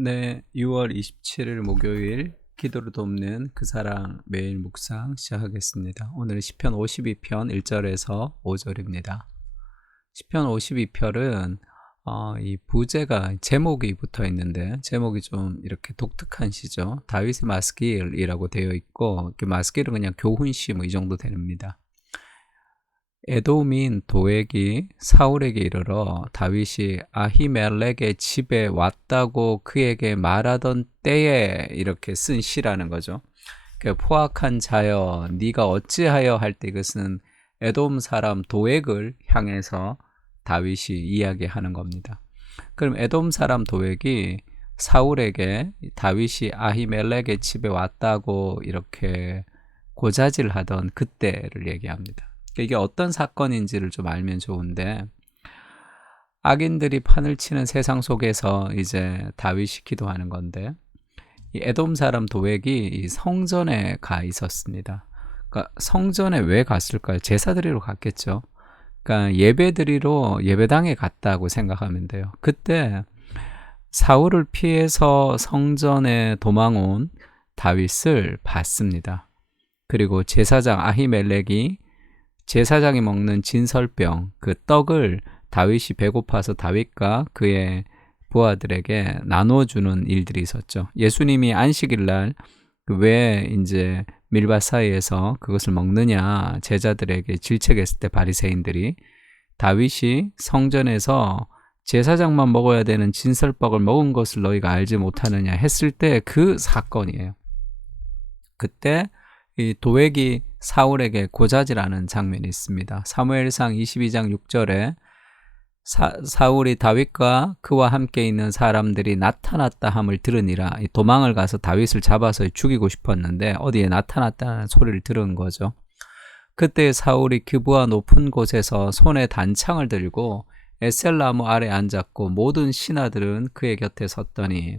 네, 6월 27일 목요일 기도를 돕는 그 사랑 매일 묵상 시작하겠습니다. 오늘은 시편 52편 1절에서 5절입니다. 시편 52편은 이 부제가 제목이 붙어 있는데 제목이 좀 이렇게 독특한 시죠. 다윗의 마스길이라고 되어 있고 마스길은 그냥 교훈시 뭐 이 정도 됩니다. 에돔인 도액이 사울에게 이르러 다윗이 아히멜렉의 집에 왔다고 그에게 말하던 때에 이렇게 쓴 시라는 거죠. 포악한 자여 네가 어찌하여 할 때 이것은 에돔 사람 도액을 향해서 다윗이 이야기하는 겁니다. 그럼 에돔 사람 도액이 사울에게 다윗이 아히멜렉의 집에 왔다고 이렇게 고자질하던 그때를 얘기합니다. 이게 어떤 사건인지를 좀 알면 좋은데, 악인들이 판을 치는 세상 속에서 이제 다윗이 기도하는 건데, 이 에돔 사람 도액이 이 성전에 가 있었습니다. 그러니까 성전에 왜 갔을까요? 제사 드리러 갔겠죠. 그러니까 예배 드리러 예배당에 갔다고 생각하면 돼요. 그때 사울을 피해서 성전에 도망온 다윗을 봤습니다. 그리고 제사장 아히멜렉이 제사장이 먹는 진설병, 그 떡을 다윗이 배고파서 다윗과 그의 부하들에게 나눠주는 일들이 있었죠. 예수님이 안식일날 왜 이제 밀밭 사이에서 그것을 먹느냐 제자들에게 질책했을 때 바리새인들이 다윗이 성전에서 제사장만 먹어야 되는 진설떡을 먹은 것을 너희가 알지 못하느냐 했을 때 그 사건이에요. 그때 이 도액이 사울에게 고자질하는 장면이 있습니다. 사무엘상 22장 6절에 사울이 다윗과 그와 함께 있는 사람들이 나타났다 함을 들으니라. 도망을 가서 다윗을 잡아서 죽이고 싶었는데 어디에 나타났다는 소리를 들은 거죠. 그때 사울이 기브아 높은 곳에서 손에 단창을 들고 에셀나무 아래 앉았고 모든 신하들은 그의 곁에 섰더니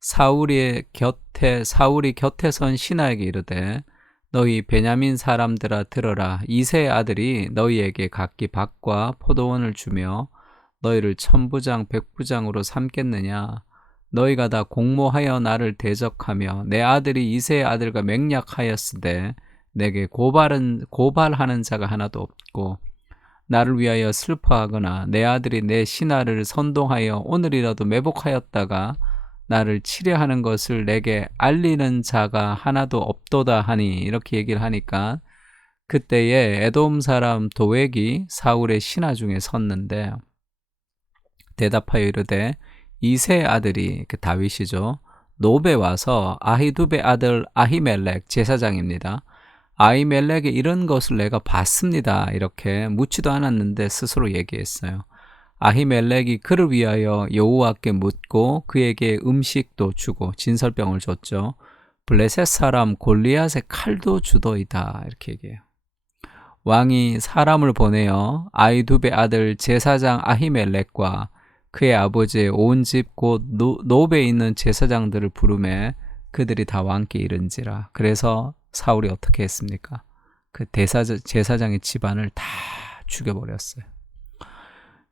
사울이 곁에 선 신하에게 이르되 너희 베냐민 사람들아 들어라. 이새의 아들이 너희에게 각기 밭과 포도원을 주며 너희를 천부장 백부장으로 삼겠느냐. 너희가 다 공모하여 나를 대적하며 내 아들이 이새의 아들과 맹약하였으되 내게 고발하는 자가 하나도 없고 나를 위하여 슬퍼하거나 내 아들이 내 신하를 선동하여 오늘이라도 매복하였다가 나를 치려하는 것을 내게 알리는 자가 하나도 없도다 하니 이렇게 얘기를 하니까 그때에 에돔 사람 도액이 사울의 신하 중에 섰는데 대답하여 이르되 이새의 아들이 다윗이죠. 노베 와서 아히두베 아들 아히멜렉 제사장입니다. 아히멜렉이 이런 것을 내가 봤습니다. 이렇게 묻지도 않았는데 스스로 얘기했어요. 아히멜렉이 그를 위하여 여호와께 묻고 그에게 음식도 주고 진설병을 줬죠. 블레셋 사람 골리앗의 칼도 주더이다. 이렇게 얘기해요. 왕이 사람을 보내어 아히두베 아들 제사장 아히멜렉과 그의 아버지의 온 집 곧 노베에 있는 제사장들을 부르매 그들이 다 왕께 이른지라. 그래서 사울이 어떻게 했습니까? 그 제사장의 집안을 다 죽여버렸어요.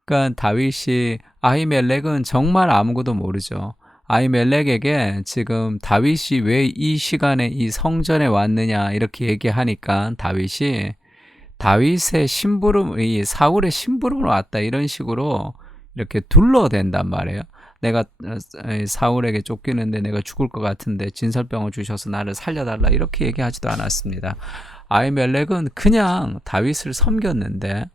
그러니까 다윗이 아히멜렉은 정말 아무것도 모르죠. 아히멜렉에게 지금 다윗이 왜 이 시간에 이 성전에 왔느냐 이렇게 얘기하니까 다윗이 다윗의 심부름이 사울의 심부름으로 왔다 이런 식으로 이렇게 둘러댄단 말이에요. 내가 사울에게 쫓기는데 내가 죽을 것 같은데 진설병을 주셔서 나를 살려달라 이렇게 얘기하지도 않았습니다. 아히멜렉은 그냥 다윗을 섬겼는데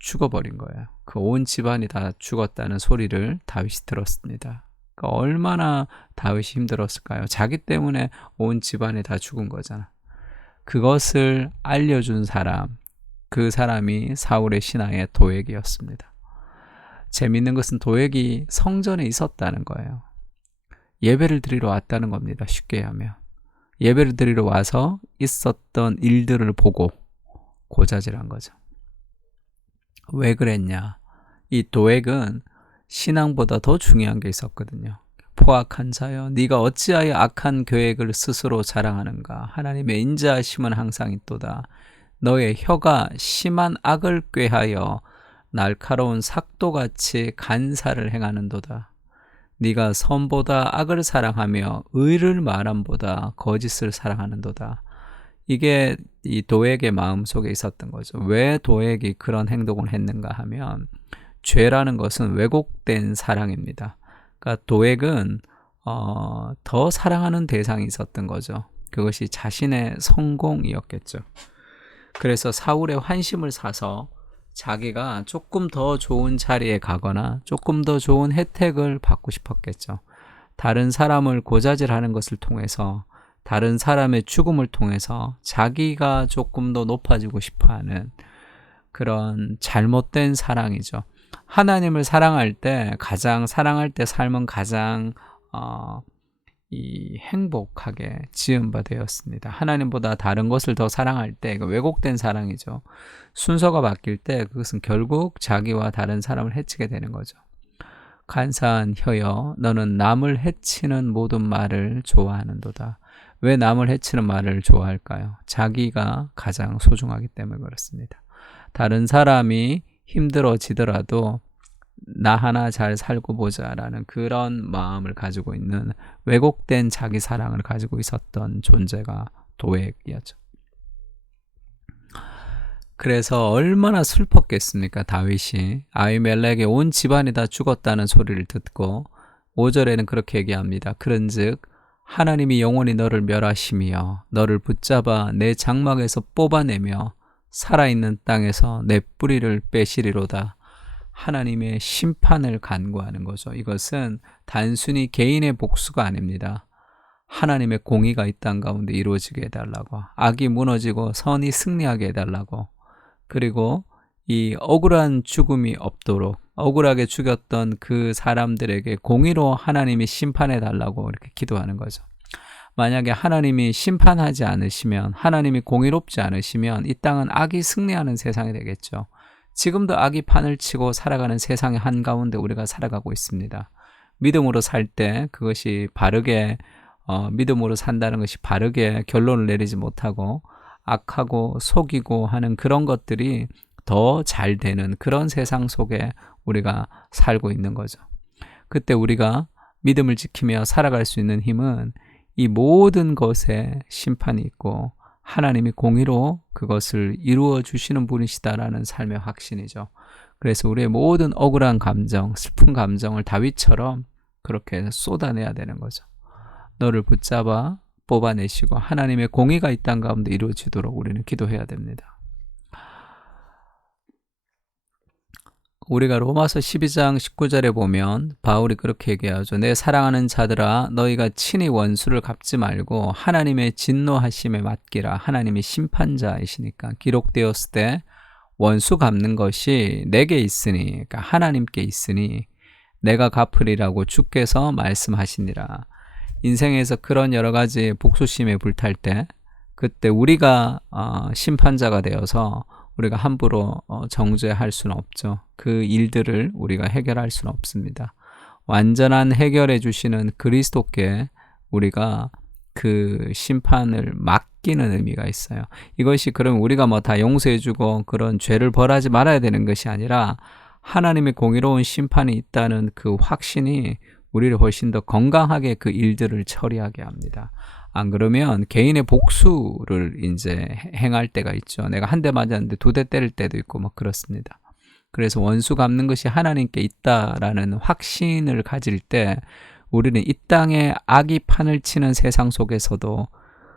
죽어버린 거예요. 그 온 집안이 다 죽었다는 소리를 다윗이 들었습니다. 그러니까 얼마나 다윗이 힘들었을까요? 자기 때문에 온 집안이 다 죽은 거잖아. 그것을 알려준 사람, 그 사람이 사울의 신하의 도액이었습니다. 재미있는 것은 도액이 성전에 있었다는 거예요. 예배를 드리러 왔다는 겁니다. 쉽게 하면. 예배를 드리러 와서 있었던 일들을 보고 고자질한 거죠. 왜 그랬냐? 이 도액은 신앙보다 더 중요한 게 있었거든요. 포악한 자여 네가 어찌하여 악한 계획을 스스로 자랑하는가. 하나님의 인자하심은 항상 있도다. 너의 혀가 심한 악을 꾀하여 날카로운 삭도같이 간사를 행하는도다. 네가 선보다 악을 사랑하며 의를 말함보다 거짓을 사랑하는도다. 이게 이 도액의 마음속에 있었던 거죠. 왜 도액이 그런 행동을 했는가 하면 죄라는 것은 왜곡된 사랑입니다. 그러니까 도액은 더 사랑하는 대상이 있었던 거죠. 그것이 자신의 성공이었겠죠. 그래서 사울의 환심을 사서 자기가 조금 더 좋은 자리에 가거나 조금 더 좋은 혜택을 받고 싶었겠죠. 다른 사람을 고자질하는 것을 통해서, 다른 사람의 죽음을 통해서 자기가 조금 더 높아지고 싶어하는 그런 잘못된 사랑이죠. 하나님을 사랑할 때, 가장 사랑할 때 삶은 가장 이 행복하게 지음바 되었습니다. 하나님보다 다른 것을 더 사랑할 때 왜곡된 사랑이죠. 순서가 바뀔 때 그것은 결국 자기와 다른 사람을 해치게 되는 거죠. 간사한 혀여, 너는 남을 해치는 모든 말을 좋아하는도다. 왜 남을 해치는 말을 좋아할까요? 자기가 가장 소중하기 때문에 그렇습니다. 다른 사람이 힘들어지더라도 나 하나 잘 살고 보자라는 그런 마음을 가지고 있는 왜곡된 자기 사랑을 가지고 있었던 존재가 도액이었죠. 그래서 얼마나 슬펐겠습니까? 다윗이 아히멜렉의 온 집안이 다 죽었다는 소리를 듣고 5절에는 그렇게 얘기합니다. 그런즉 하나님이 영원히 너를 멸하시며 너를 붙잡아 내 장막에서 뽑아내며 살아있는 땅에서 내 뿌리를 빼시리로다. 하나님의 심판을 간구하는 거죠. 이것은 단순히 개인의 복수가 아닙니다. 하나님의 공의가 이 땅 가운데 이루어지게 해달라고, 악이 무너지고 선이 승리하게 해달라고, 그리고 이 억울한 죽음이 없도록, 억울하게 죽였던 그 사람들에게 공의로 하나님이 심판해달라고 이렇게 기도하는 거죠. 만약에 하나님이 심판하지 않으시면, 하나님이 공의롭지 않으시면 이 땅은 악이 승리하는 세상이 되겠죠. 지금도 악이 판을 치고 살아가는 세상의 한가운데 우리가 살아가고 있습니다. 믿음으로 살 때 그것이 바르게 믿음으로 산다는 것이 바르게 결론을 내리지 못하고 악하고 속이고 하는 그런 것들이 더 잘 되는 그런 세상 속에 우리가 살고 있는 거죠. 그때 우리가 믿음을 지키며 살아갈 수 있는 힘은 이 모든 것에 심판이 있고 하나님이 공의로 그것을 이루어 주시는 분이시다라는 삶의 확신이죠. 그래서 우리의 모든 억울한 감정, 슬픈 감정을 다윗처럼 그렇게 쏟아내야 되는 거죠. 너를 붙잡아 뽑아내시고 하나님의 공의가 이 땅 가운데 이루어지도록 우리는 기도해야 됩니다. 우리가 로마서 12장 19절에 보면 바울이 그렇게 얘기하죠. 내 사랑하는 자들아 너희가 친히 원수를 갚지 말고 하나님의 진노하심에 맡기라. 하나님이 심판자이시니까. 기록되었을 때 원수 갚는 것이 내게 있으니, 그러니까 하나님께 있으니 내가 갚으리라고 주께서 말씀하시니라. 인생에서 그런 여러 가지 복수심에 불탈 때 그때 우리가 심판자가 되어서 우리가 함부로 정죄할 수는 없죠. 그 일들을 우리가 해결할 수는 없습니다. 완전한 해결해 주시는 그리스도께 우리가 그 심판을 맡기는 의미가 있어요. 이것이 그럼 우리가 뭐 다 용서해 주고 그런 죄를 벌하지 말아야 되는 것이 아니라 하나님의 공의로운 심판이 있다는 그 확신이 우리를 훨씬 더 건강하게 그 일들을 처리하게 합니다. 안 그러면 개인의 복수를 이제 행할 때가 있죠. 내가 한 대 맞았는데 2대 때릴 때도 있고 막 그렇습니다. 그래서 원수 갚는 것이 하나님께 있다라는 확신을 가질 때 우리는 이 땅에 악이 판을 치는 세상 속에서도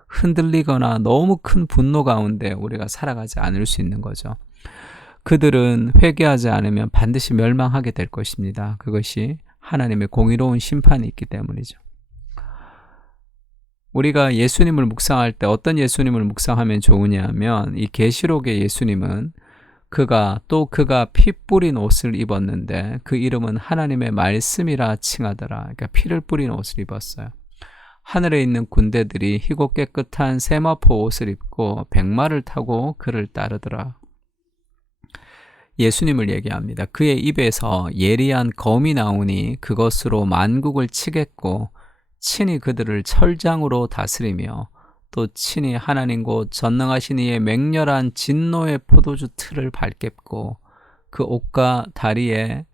흔들리거나 너무 큰 분노 가운데 우리가 살아가지 않을 수 있는 거죠. 그들은 회개하지 않으면 반드시 멸망하게 될 것입니다. 그것이 하나님의 공의로운 심판이 있기 때문이죠. 우리가 예수님을 묵상할 때 어떤 예수님을 묵상하면 좋으냐면 이 계시록의 예수님은 그가 피 뿌린 옷을 입었는데 그 이름은 하나님의 말씀이라 칭하더라. 그러니까 피를 뿌린 옷을 입었어요. 하늘에 있는 군대들이 희고 깨끗한 세마포 옷을 입고 백마를 타고 그를 따르더라. 예수님을 얘기합니다. 그의 입에서 예리한 검이 나오니 그것으로 만국을 치겠고 친히 그들을 철장으로 다스리며 또 친히 하나님 곧 전능하신 이의 맹렬한 진노의 포도주 틀을 밟겠고 그 옷과 다리에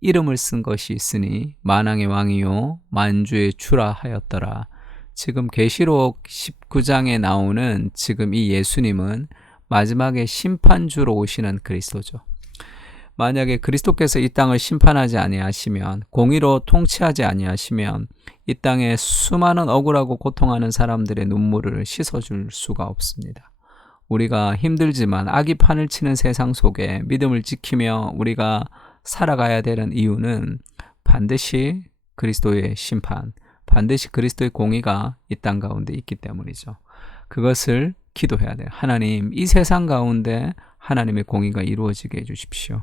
이름을 쓴 것이 있으니 만왕의 왕이요 만주의 주라 하였더라. 지금 계시록 19장에 나오는 지금 이 예수님은 마지막에 심판주로 오시는 그리스도죠. 만약에 그리스도께서 이 땅을 심판하지 아니하시면, 공의로 통치하지 아니하시면 이 땅에 수많은 억울하고 고통하는 사람들의 눈물을 씻어줄 수가 없습니다. 우리가 힘들지만 악이 판을 치는 세상 속에 믿음을 지키며 우리가 살아가야 되는 이유는 반드시 그리스도의 심판, 반드시 그리스도의 공의가 이 땅 가운데 있기 때문이죠. 그것을 기도해야 돼요. 하나님, 이 세상 가운데 하나님의 공의가 이루어지게 해주십시오.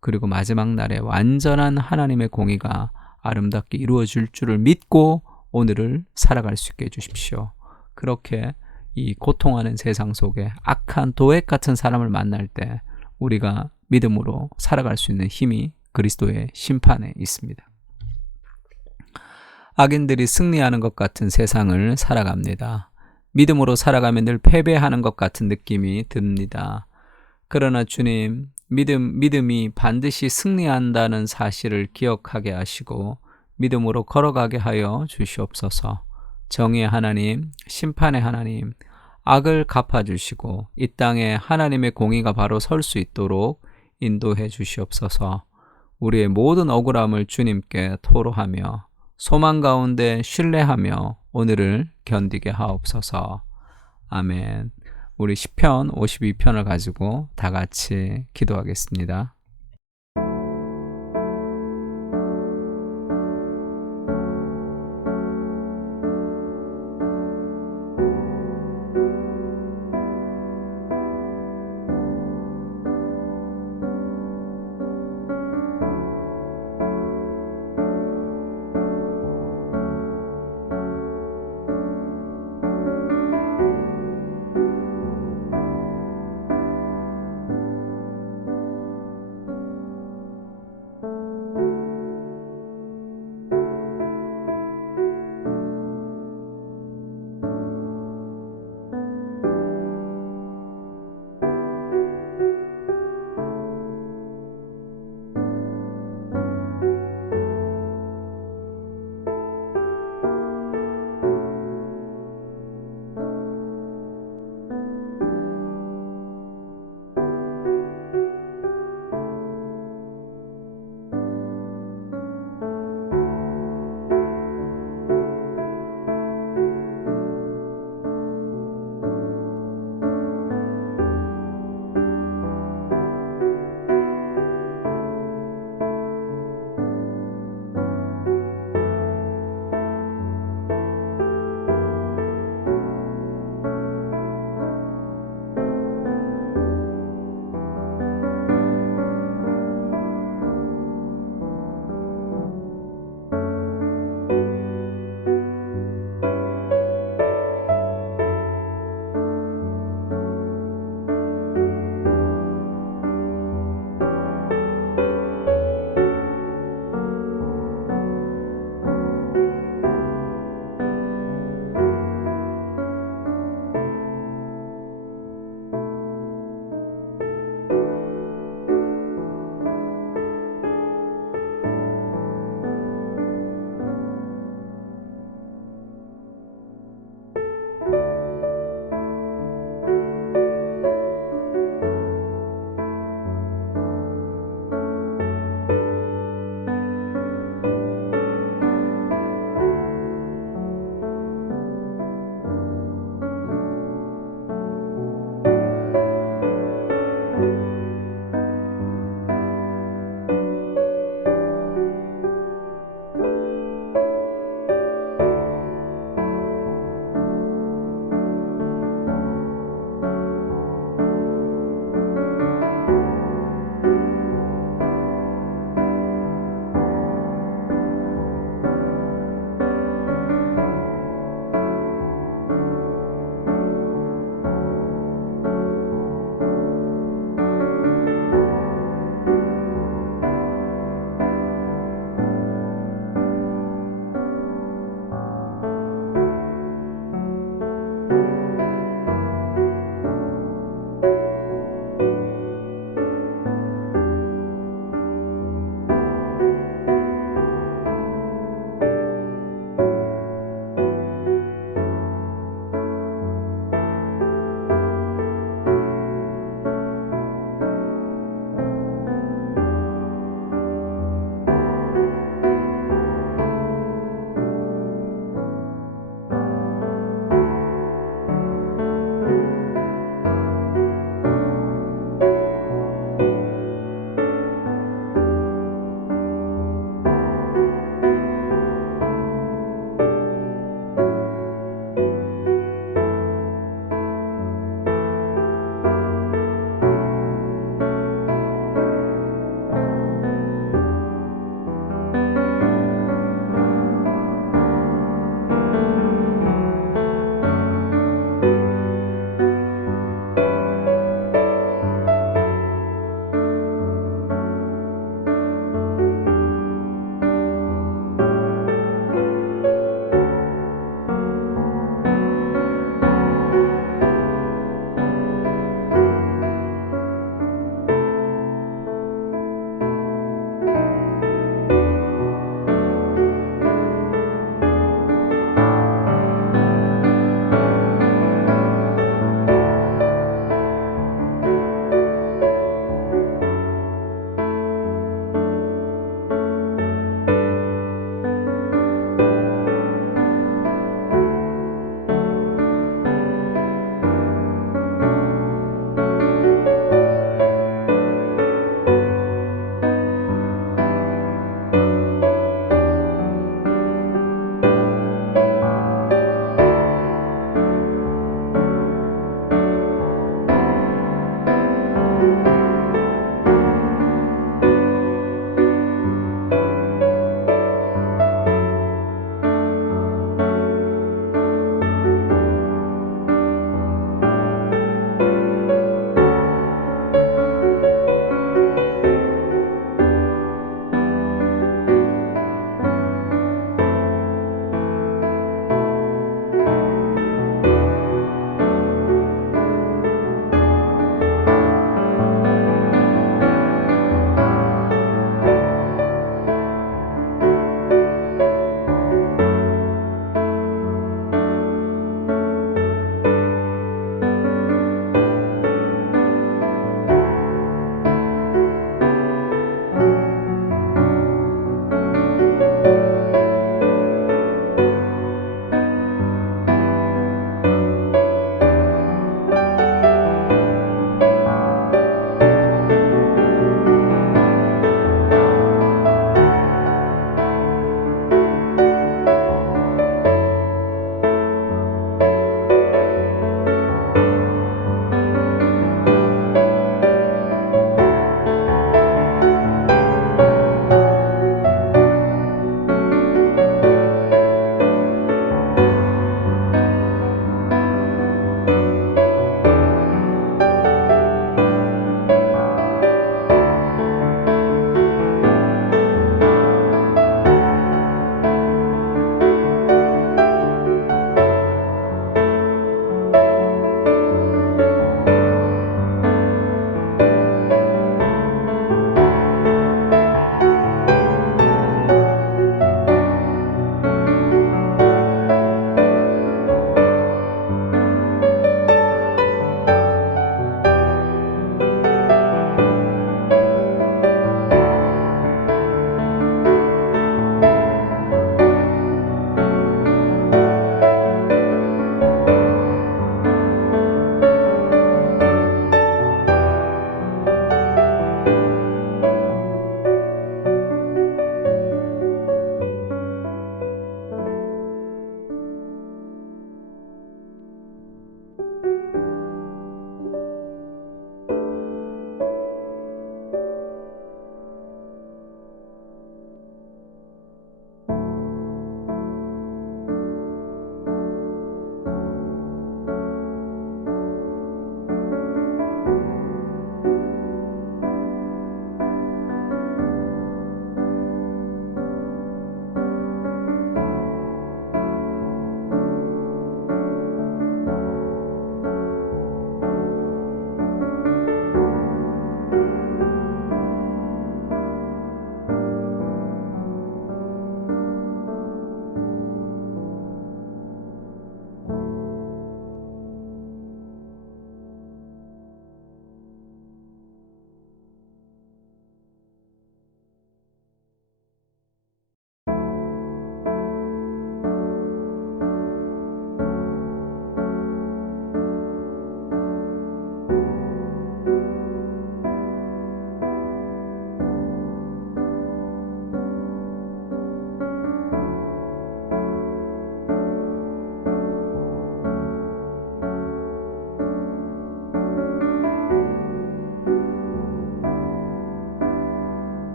그리고 마지막 날에 완전한 하나님의 공의가 아름답게 이루어질 줄을 믿고 오늘을 살아갈 수 있게 해주십시오. 그렇게 이 고통하는 세상 속에 악한 도액 같은 사람을 만날 때 우리가 믿음으로 살아갈 수 있는 힘이 그리스도의 심판에 있습니다. 악인들이 승리하는 것 같은 세상을 살아갑니다. 믿음으로 살아가면 늘 패배하는 것 같은 느낌이 듭니다. 그러나 주님, 믿음이 반드시 승리한다는 사실을 기억하게 하시고 믿음으로 걸어가게 하여 주시옵소서. 정의의 하나님, 심판의 하나님, 악을 갚아주시고 이 땅에 하나님의 공의가 바로 설 수 있도록 인도해 주시옵소서. 우리의 모든 억울함을 주님께 토로하며 소망 가운데 신뢰하며 오늘을 견디게 하옵소서. 아멘. 우리 시편 52편을 가지고 다 같이 기도하겠습니다.